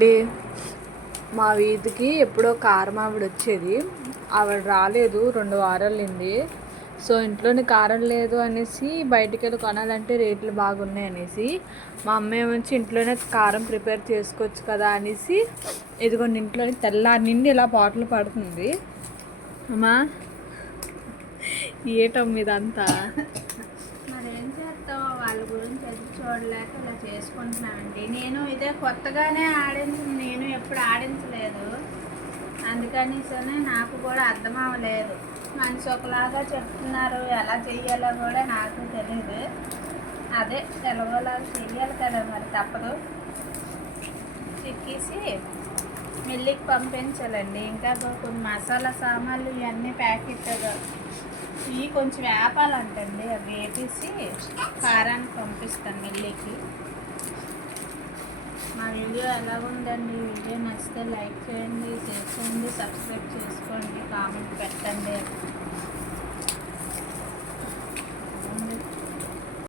అండి, మా వీధికి ఎప్పుడో కారం ఆవిడ వచ్చేది. ఆవిడ రాలేదు, 2 వారాలైంది. సో ఇంట్లోనే కారం లేదు అనేసి బయటికి వెళ్ళి కొనాలంటే రేట్లు బాగున్నాయి అనేసి మా అమ్మ ఏమొచ్చి ఇంట్లోనే కారం ప్రిపేర్ చేసుకోవచ్చు కదా అనేసి ఇదిగోండి ఇంట్లోనే తెల్లారి నిండి ఇలా బాటిల్ పడుతుంది. అమ్మా ఏటమ్మ ఇదంతా మరేం చేస్తాం, వాళ్ళ గురించి ఎదురు చూడలేక ఇలా చేసుకుంటున్నామండి. నేను ఇదే కొత్తగానే ఆడించింది, నేను ఎప్పుడు ఆడించలేదు. అందుకనిసనే నాకు కూడా అర్థం అవ్వలేదు. మనిషి ఒకలాగా చెప్తున్నారు, ఎలా చెయ్యాలో కూడా నాకు తెలియదు. అదే ఎలాగోలాగా చెయ్యాలి కదా, మరి తప్పదు. చిక్కేసి మిల్లికి పంపించాలండి. ఇంకా కొన్ని మసాలా సామాన్లు ఇవన్నీ ప్యాకెట్ ఇవి కొంచెం వేపాలంటండి, అవి వేపేసి కారానికి పంపిస్తాను మిల్లికి. మా వీడియో ఎలాగుందండి? వీడియో నచ్చితే లైక్ చేయండి, షేర్ చేయండి, సబ్స్క్రైబ్ చేసుకోండి, కామెంట్ పెట్టండి.